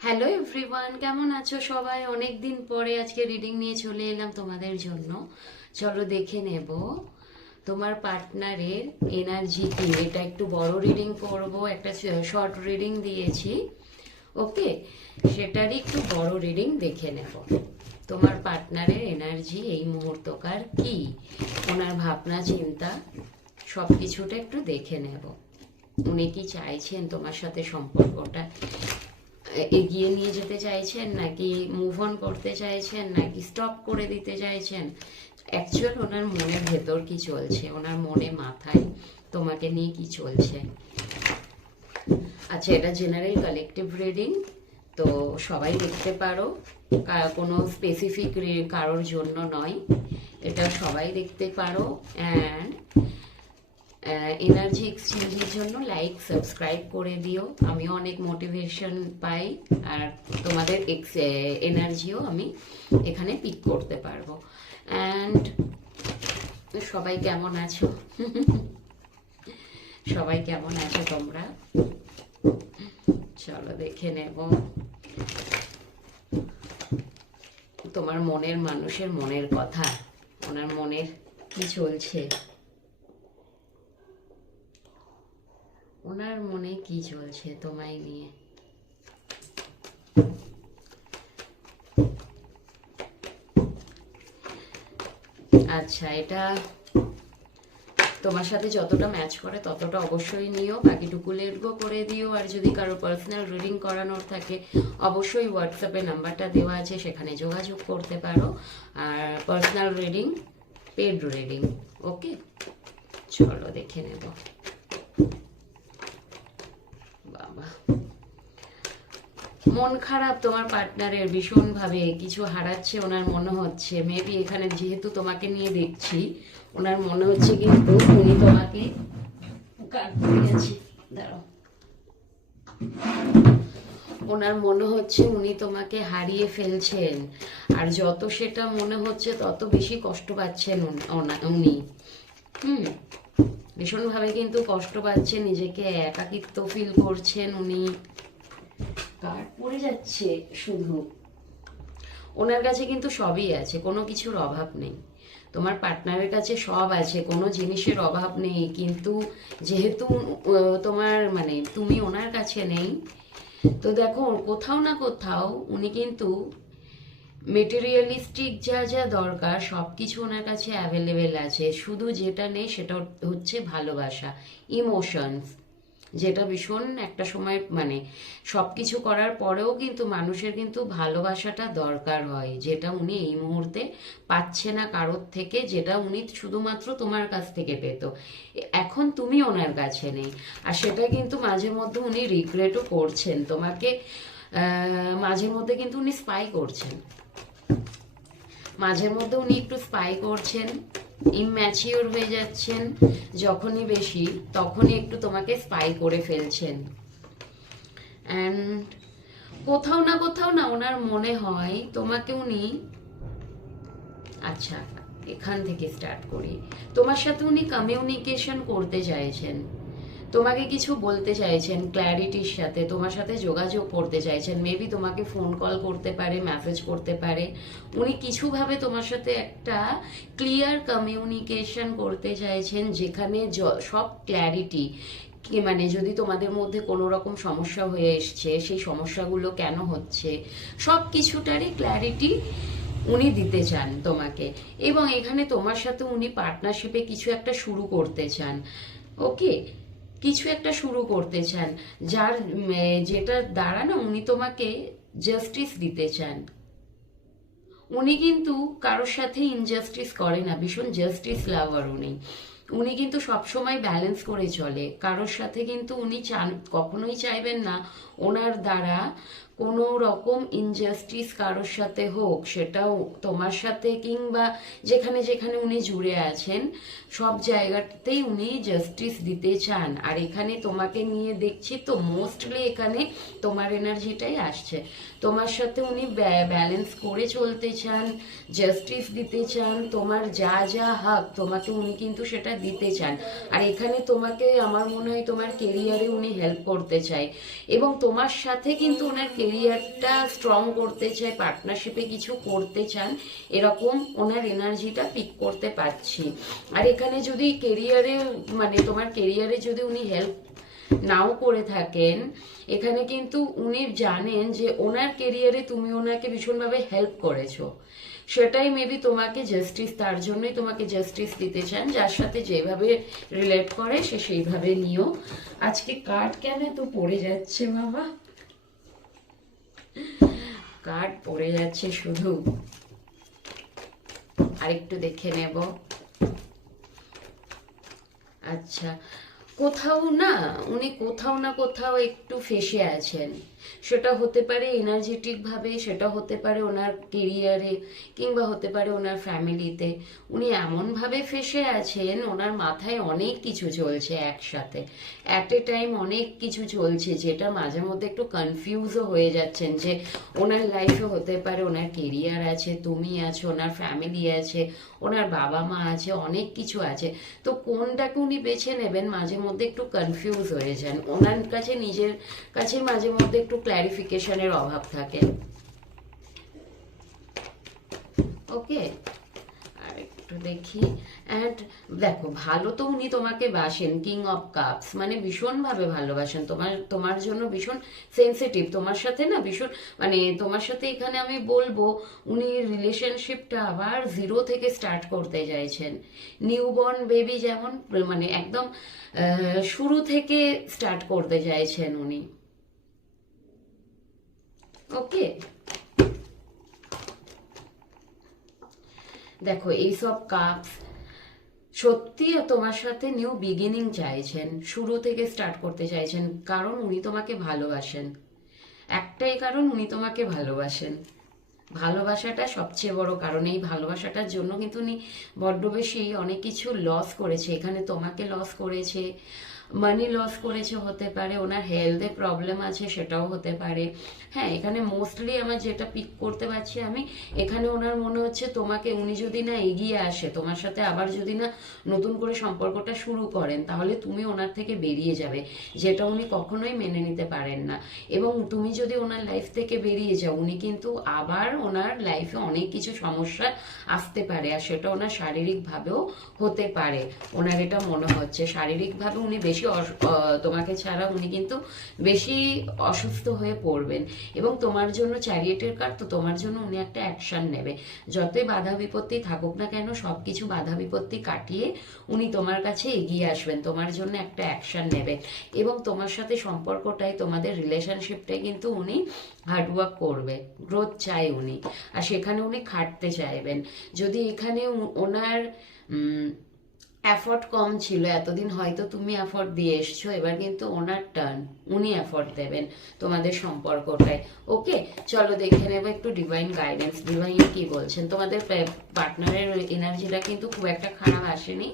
Hello everyone, কেমন আছো সবাই? অনেক দিন পরে আজকে রিডিং নিয়ে চলে এলাম তোমাদের জন্য। চলো দেখে নেব তোমার পার্টনারের এনার্জি কি। এটা একটু বড় রিডিং করব, একটা শর্ট রিডিং দিয়েছি, ওকে, সেটারই একটু বড় রিডিং দেখে নেব। তোমার পার্টনারের এনার্জি এই মুহূর্তকার কি, ওনার ভাবনা চিন্তা সব কিছুটা একটু দেখে নেব। উনি কি চাইছেন তোমার সাথে সম্পর্কটা এগিয়ে নিয়ে যেতে চাইছেন, নাকি মুভ অন করতে চাইছেন, নাকি স্টপ করে দিতে চাইছেন? অ্যাকচুয়াল ওনার মনের ভেতর কি চলছে, ওনার মনে মাথায় তোমাকে নিয়ে কি চলছে। আচ্ছা, এটা জেনারেল কালেকটিভ রিডিং, তো সবাই দেখতে পারো, কোনো স্পেসিফিক কারোর জন্য নয়, এটা সবাই দেখতে পারো। অ্যান্ড এনার্জি এক্সচেঞ্জের জন্য লাইক সাবস্ক্রাইব করে দিও, আমিও অনেক মোটিভেশন পাই, আর তোমাদের এনার্জিও আমি এখানে পিক করতে পারবো। অ্যান্ড সবাই কেমন আছো? সবাই কেমন আছো তোমরা? চলো দেখে নেব তোমার মনের মানুষের মনের কথা, ওনার মনের কি চলছে, ওনার মনে কি চলছে তোমায় নিয়ে। আচ্ছা, এটা তোমার সাথে যতটা ম্যাচ করে ততটা অবশ্যই নিও, বাকিটুকু লেট গো করে দিও। আর যদি কারো পার্সোনাল রিডিং করানোর থাকে অবশ্যই হোয়াটসঅ্যাপে নাম্বারটা দেওয়া আছে, সেখানে যোগাযোগ করতে পারো। আর পার্সোনাল রিডিং পেড রিডিং, ওকে। চলো দেখে নেব। বাবা, মন খারাপ তোমার পার্টনারের ভীষণভাবে, কিছু হারাচ্ছে ওনার মনে হচ্ছে। মেবি এখানে যেহেতু তোমাকে নিয়ে দেখছি, ওনার মনে হচ্ছে কিন্তু উনি তোমাকে দাঁড়াও, ওনার মনে হচ্ছে উনি তোমাকে হারিয়ে ফেলছেন। আর যত সেটা মনে হচ্ছে তত বেশি কষ্ট পাচ্ছেন উনি। হুম, ভীষণভাবে কিন্তু কষ্ট পাচ্ছেন, নিজেকে একাকিত্ব ফিল করছেন উনি। কার্ড পড়ে যাচ্ছে শুধু। ওনার কাছে কিন্তু সবই আছে, কোনো কিছুর অভাব নেই। তোমার পার্টনারের কাছে সব আছে, কোনো জিনিসের অভাব নেই, কিন্তু যেহেতু তোমার মানে তুমি ওনার কাছে নেই, তো দেখো কোথাও না কোথাও উনি কিন্তু মেটেরিয়ালিস্টিক যা যা দরকার সব কিছু ওনার কাছে অ্যাভেলেবেল আছে, শুধু যেটা নেই সেটা হচ্ছে ভালোবাসা, ইমোশনস, যেটা ভীষণ একটা সময় মানে সব কিছু করার পরেও কিন্তু মানুষের কিন্তু ভালোবাসাটা দরকার হয়, যেটা উনি এই মুহূর্তে পাচ্ছে না কারোর থেকে, যেটা উনি শুধুমাত্র তোমার কাছ থেকে পেত। এখন তুমি ওনার কাছে নেই, আর সেটা কিন্তু মাঝে মধ্যে উনি রিগ্রেটও করছেন তোমাকে। মাঝে মধ্যে কিন্তু উনি স্পাই করছেন, মাঝের মধ্যে উনি একটু স্পাই করছেন, ইম্যাচিওর হয়ে যাচ্ছেন যখনই বেশি, তখনই একটু তোমাকে স্পাই করে ফেলছেন। অ্যান্ড কোথাও না কোথাও না ওনার মনে হয় তোমাকে উনি, আচ্ছা এখান থেকে স্টার্ট করি, তোমার সাথে উনি কমিউনিকেশন করতে চাইছেন, তোমাকে কিছু বলতে চাইছেন ক্ল্যারিটির সাথে, তোমার সাথে যোগাযোগ করতে চাইছেন, মেবি তোমাকে ফোন কল করতে পারে, মেসেজ করতে পারে। উনি কিছুভাবে তোমার সাথে একটা ক্লিয়ার কমিউনিকেশন করতে চাইছেন, যেখানে সব ক্ল্যারিটি, কি মানে যদি তোমাদের মধ্যে কোনো রকম সমস্যা হয়ে এসছে, সেই সমস্যাগুলো কেন হচ্ছে, সব কিছুটারই ক্ল্যারিটি উনি দিতে চান তোমাকে। এবং এখানে তোমার সাথে উনি পার্টনারশিপে কিছু একটা শুরু করতে চান, ওকে, কিছু একটা শুরু করতে চান, যার যেটা দ্বারা না উনি তোমাকে জাস্টিস দিতে চান। উনি কিন্তু কারোর সাথে ইনজাস্টিস করে না, ভীষণ জাস্টিস লাভার উনি। উনি কিন্তু সবসময় ব্যালেন্স করে চলে, কারোর সাথে কিন্তু উনি চান কখনোই চাইবেন না ওনার দ্বারা কোনো রকম ইনজাস্টিস কারোর সাথে হোক, সেটাও তোমার সাথে কিংবা যেখানে যেখানে উনি জুড়ে আছেন সব জায়গাতেই উনি জাস্টিস দিতে চান। আর এখানে তোমাকে নিয়ে দেখছি তো মোস্টলি এখানে তোমার এনার্জিটাই আসছে, তোমার সাথে উনি ব্যালেন্স করে চলতে চান, জাস্টিস দিতে চান, তোমার যা যা হক তোমাকে উনি কিন্তু সেটা দিতে চান। আর এখানে তোমাকে আমার মনে হয় তোমার কেরিয়ারে উনি হেল্প করতে চায়, এবং তোমার সাথে কিন্তু ওনার কেরিয়ারটা স্ট্রং করতে চায়, পার্টনারশিপে কিছু করতে চান, এরকম ওনার এনার্জিটা পিক করতে পারছি। আর এখানে যদি কেরিয়ারে মানে তোমার কেরিয়ারে যদি উনি হেল্প নাও করে থাকেন, এখানে কিন্তু উনি জানেন যে ওনার কেরিয়ারে তুমি ওনাকে ভীষণভাবে হেল্প করেছো, সেটাই মেবি তোমাকে জাস্টিস, তার জন্যই তোমাকে জাস্টিস দিতে চান। যার সাথে যেভাবে রিলেট করে সে সেইভাবে নিও। আজকে কার্ড কেন তো পড়ে যাচ্ছে বাবা, কার্ড পড়ে যাচ্ছে শুধু, আরেকটু দেখে নেব। আচ্ছা, কোথাও না উনি কোথাও না কোথাও একটু ফেঁসে আছেন, সেটা হতে পারে এনার্জেটিক ভাবে, সেটা হতে পারে ওনার কেরিয়ারে, কিংবা হতে পারে ওনার ফ্যামিলিতে। উনি এমন ভাবে ফেঁসে আছেন, ওনার মাথায় অনেক কিছু চলছে একসাথে, অ্যাট এ টাইম অনেক কিছু চলছে, যেটা মাঝে মধ্যে একটু কনফিউজও হয়ে যাচ্ছেন যে ওনার লাইফে হতে পারে ওনার কেরিয়ার আছে, তুমি আছো, ওনার ফ্যামিলি আছে, ওনার বাবা মা আছে, অনেক কিছু আছে। তো কোনটাকে উনি বেছে নেবেন মাঝে মধ্যে একটু কনফিউজ হয়ে যান, ওনার কাছে নিজের কাছে মাঝে মধ্যে একটু ক্ল্যারিফিকেশনের অভাব থাকে। ওকে, আর একটু দেখি। অ্যান্ড দেখো, ভালো তো উনি তোমাকে বাসেন, কিং অফ কাপস, মানে ভীষণভাবে ভালোবাসেন, তোমার জন্য ভীষণ সেন্সিটিভ, তোমার সাথে না ভীষণ, মানে তোমার সাথে এখানে আমি বলবো উনি রিলেশনশিপটা আবার জিরো থেকে স্টার্ট করতে চাইছেন, নিউবর্ন বেবি যেমন, মানে একদম শুরু থেকে স্টার্ট করতে চাইছেন উনি। ওকে, দেখো এইসব কাপস সত্যি তোমার সাথে নিউ বিগিনিং চাইছেন, শুরু থেকে স্টার্ট করতে চাইছেন, কারণ উনি তোমাকে ভালোবাসেন, একটাই কারণ, উনি তোমাকে ভালোবাসেন। ভালোবাসাটা সবচেয়ে বড় কারণ, এই ভালোবাসাটার জন্য কিন্তু উনি বড্ড বেশি অনেক কিছু লস করেছে, এখানে তোমাকে লস করেছে, মানি লস করেছে, হতে পারে ওনার হেলথে প্রবলেম আছে, সেটাও হতে পারে। হ্যাঁ, এখানে মোস্টলি আমার যেটা পিক করতে পারছি আমি, এখানে ওনার মনে হচ্ছে তোমাকে, উনি যদি না এগিয়ে আসে তোমার সাথে, আবার যদি না নতুন করে সম্পর্কটা শুরু করেন, তাহলে তুমি ওনার থেকে বেরিয়ে যাবে, যেটা উনি কখনোই মেনে নিতে পারেন না। এবং তুমি যদি ওনার লাইফ থেকে বেরিয়ে যাও, উনি কিন্তু আবার ওনার লাইফে অনেক কিছু সমস্যা আসতে পারে, আর সেটা ওনার শারীরিকভাবেও হতে পারে। ওনার এটা মনে হচ্ছে শারীরিকভাবে উনি বেশি তোমাকে ছাড়া উনি কিন্তু বেশি অসুস্থ হয়ে পড়বেন। এবং তোমার জন্য চ্যারিয়েটের কার্ড, তো তোমার জন্য উনি একটা অ্যাকশন নেবে, যতই বাধা বিপত্তি থাকুক না কেন, সবকিছু বাধা বিপত্তি কাটিয়ে উনি তোমার কাছে এগিয়ে আসবেন, তোমার জন্য একটা অ্যাকশন নেবে। এবং তোমার সাথে সম্পর্কটাই, তোমাদের রিলেশনশিপটাই কিন্তু উনি হার্ডওয়ার্ক করবে, গ্রোথ চাই উনি, আর সেখানে উনি খাটতে চাইবেন। যদি এখানে ওনার এফোর্ট কম ছিল এতদিন, হয়তো তুমি এফোর্ট দিয়ে এসছো, এবার কিন্তু ওনার টার্ন, উনি এফোর্ট দেবেন তোমাদের সম্পর্কটায়। ওকে, চলো দেখে নেবো একটু ডিভাইন গাইডেন্স, ডিভাইন কি বলছেন। তোমাদের পার্টনারের এনার্জিটা কিন্তু খুব একটা খারাপ আসেনি,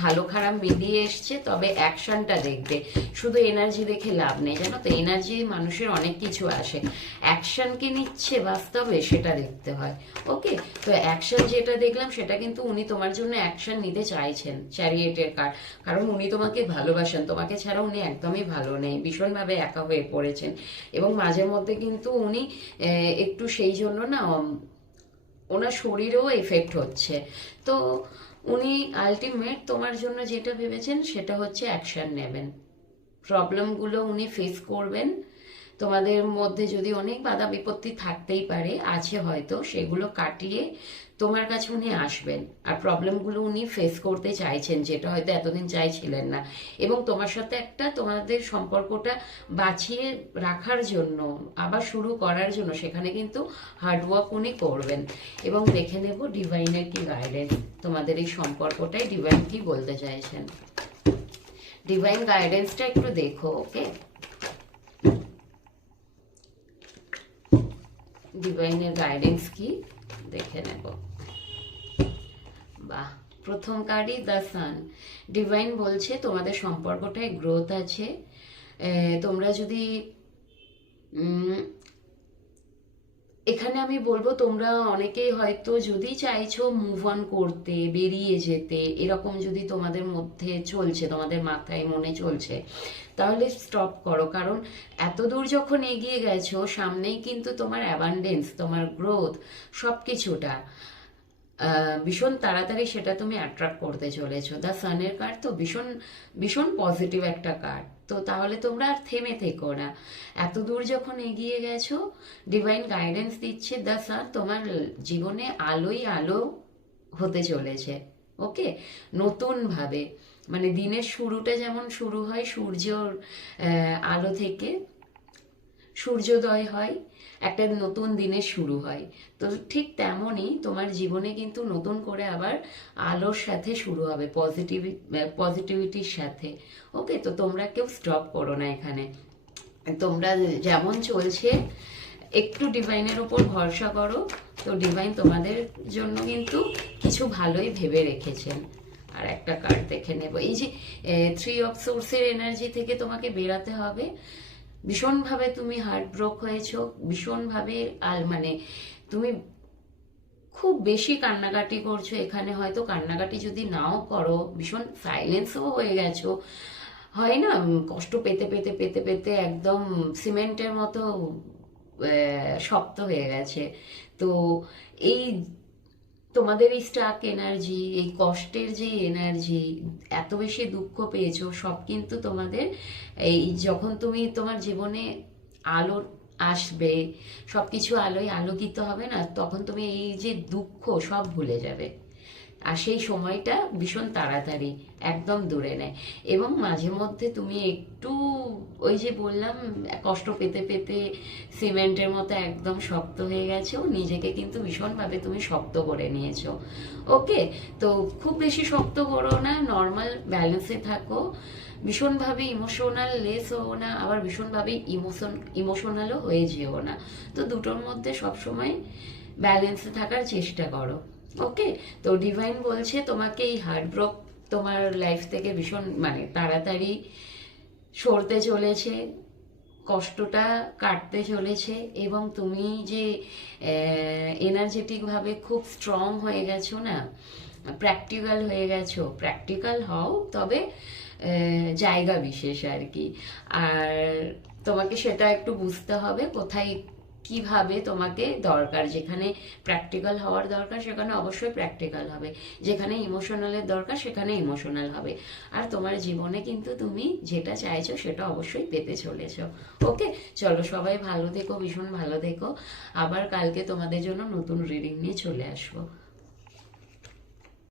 ভালো খারাপ মিলিয়ে এসছে, তবে অ্যাকশনটা দেখবে, শুধু এনার্জি দেখে লাভ নেই, জানো তো, এনার্জি মানুষের অনেক কিছু আসে, অ্যাকশন কি নিচ্ছে বাস্তবে সেটা দেখতে হয়। ওকে, তো অ্যাকশন যেটা দেখলাম সেটা কিন্তু উনি তোমার জন্য অ্যাকশন নিতে চাইছেন, চ্যারিয়েটের কার্ড, কারণ উনি তোমাকে ভালোবাসেন, তোমাকে ছাড়া উনি একদমই ভালো নেই, ভীষণভাবে একা হয়ে পড়েছেন। এবং মাঝে মধ্যে কিন্তু উনি একটু সেই জন্য না ওনার শরীরেও এফেক্ট হচ্ছে। তো উনি আলটিমেট তোমার জন্য যেটা ভেবেছেন সেটা হচ্ছে অ্যাকশন নেবেন, প্রবলেমগুলো উনি ফেস করবেন। তোমাদের মধ্যে যদি অনেক বাধা বিপত্তি থাকতেই পারে, আছে হয়তো, সেগুলো কাটিয়ে তোমার কাছে উনি আসবেন, আর প্রবলেমগুলো উনি ফেস করতে চাইছেন, যেটা হয়তো এতদিন চাইছিলেন না। এবং তোমার সাথে একটা তোমাদের সম্পর্কটা বাঁচিয়ে রাখার জন্য, আবার শুরু করার জন্য, সেখানে কিন্তু হার্ডওয়ার্ক উনি করবেন। এবং দেখে নেব ডিভাইনের কি গাইডেন্স, তোমাদের এই সম্পর্কটাই ডিভাইন কি বলতে চাইছেন। ডিভাইন গাইডেন্সটা একটু দেখো। ওকে, ডিভাইনের গাইডেন্স কি দেখে নেব। বাহ, প্রথম কার্ডই দ্য সান। ডিভাইন বলছে তোমাদের সম্পর্কটায় গ্রোথ আছে। তোমরা যদি এখানে আমি বলবো তোমরা অনেকেই হয়তো যদি চাইছো মুভ অন করতে, বেরিয়ে যেতে, এরকম যদি তোমাদের মধ্যে চলছে, তোমাদের মাথায় মনে চলছে, তাহলে স্টপ করো। কারণ এত দূর যখন এগিয়ে গেছো, সামনেই কিন্তু তোমার অ্যাবান্ডেন্স, তোমার গ্রোথ, সবকিছুটা ভীষণ তাড়াতাড়ি সেটা তুমি অ্যাট্রাক্ট করতে চলেছো। দ্য সানের কার্ড তো ভীষণ ভীষণ পজিটিভ একটা কার্ড। তো তাহলে তোমরা আর থেমে থেকো না, এত দূর যখন এগিয়ে গেছো, ডিভাইন গাইডেন্স দিচ্ছে দ্য সান, তোমার জীবনে আলোই আলো হতে চলেছে। ওকে, নতুন ভাবে, মানে দিনের শুরুটা যেমন শুরু হয় সূর্যর আলো থেকে, সূর্যোদয় হয়, একটা নতুন দিনের শুরু হয়, তো ঠিক তেমনই তোমার জীবনে কিন্তু নতুন করে আবার আলোর সাথে শুরু হবে, পজিটিভিটির সাথে। ওকে, তো তোমরা কেউ স্টপ করো না এখানে, তোমরা যেমন চলছে একটু ডিভাইনের উপর ভরসা করো, তো ডিভাইন তোমাদের জন্য কিন্তু কিছু ভালোই ভেবে রেখেছেন। আর একটা কার্ড দেখে নেব, এই যে 3 অফ সোর্সের এনার্জি থেকে তোমাকে বেরাতে হবে। ভীষণভাবে তুমি হার্ট ব্রোক হয়েছো, ভীষণভাবে মানে তুমি খুব বেশি কান্নাকাটি করছো। এখানে হয়তো কান্নাকাটি যদি নাও করো, ভীষণ সাইলেন্সও হয়ে গেছো, হয় না, কষ্ট পেতে পেতে পেতে পেতে একদম সিমেন্টের মতো শক্ত হয়ে গেছে। তো এই তোমাদের এই স্টাক এনার্জি, এই কষ্টের যে এনার্জি, এত বেশি দুঃখ পেয়েছো, সব কিন্তু তোমাদের এই যখন তুমি তোমার জীবনে আলো আসবে, সবকিছু আলোয় আলোকিত হবে না, তখন তুমি এই যে দুঃখ সব ভুলে যাবে। আর সেই সময়টা ভীষণ তাড়াতাড়ি একদম দূরে নেয়। এবং মাঝে মধ্যে তুমি একটু ওই যে বললাম, কষ্ট পেতে পেতে সিমেন্টের মতো একদম শক্ত হয়ে গেছো, নিজেকে কিন্তু ভীষণভাবে তুমি শক্ত করে নিয়েছো। ওকে, তো খুব বেশি শক্ত করো না, নর্মাল ব্যালেন্সে থাকো, ভীষণভাবে ইমোশনাল লেস হও না, আবার ভীষণভাবে ইমোশনালও হয়ে যেও না। তো দুটোর মধ্যে সবসময় ব্যালেন্সে থাকার চেষ্টা করো। ওকে, তো ডিভাইন বলছে তোমাকে এই হার্টব্রোক তোমার লাইফ থেকে ভীষণ মানে তাড়াতাড়ি সরতে চলেছে, কষ্টটা কাটতে চলেছে, এবং তুমি যে এনার্জেটিক ভাবে খুব স্ট্রং হয়ে গেছো না, প্র্যাকটিক্যাল হয়ে গেছো, প্র্যাকটিক্যাল হও, তবে জায়গা বিশেষ আর কি। আর তোমাকে সেটা একটু বুঝতে হবে কোথায় কিভাবে তোমাকে দরকার, যেখানে প্র্যাকটিক্যাল হওয়ার দরকার সেখানে অবশ্যই প্র্যাকটিক্যাল হবে, যেখানে ইমোশনালের দরকার সেখানে ইমোশনাল হবে। আর তোমার জীবনে কিন্তু তুমি যেটা চাইছো সেটা অবশ্যই পেতে চলেছো। ওকে, চলো সবাই ভালো থেকো, ভীষণ ভালো থেকো। আবার কালকে তোমাদের জন্য নতুন রিডিং নিয়ে চলে আসবো।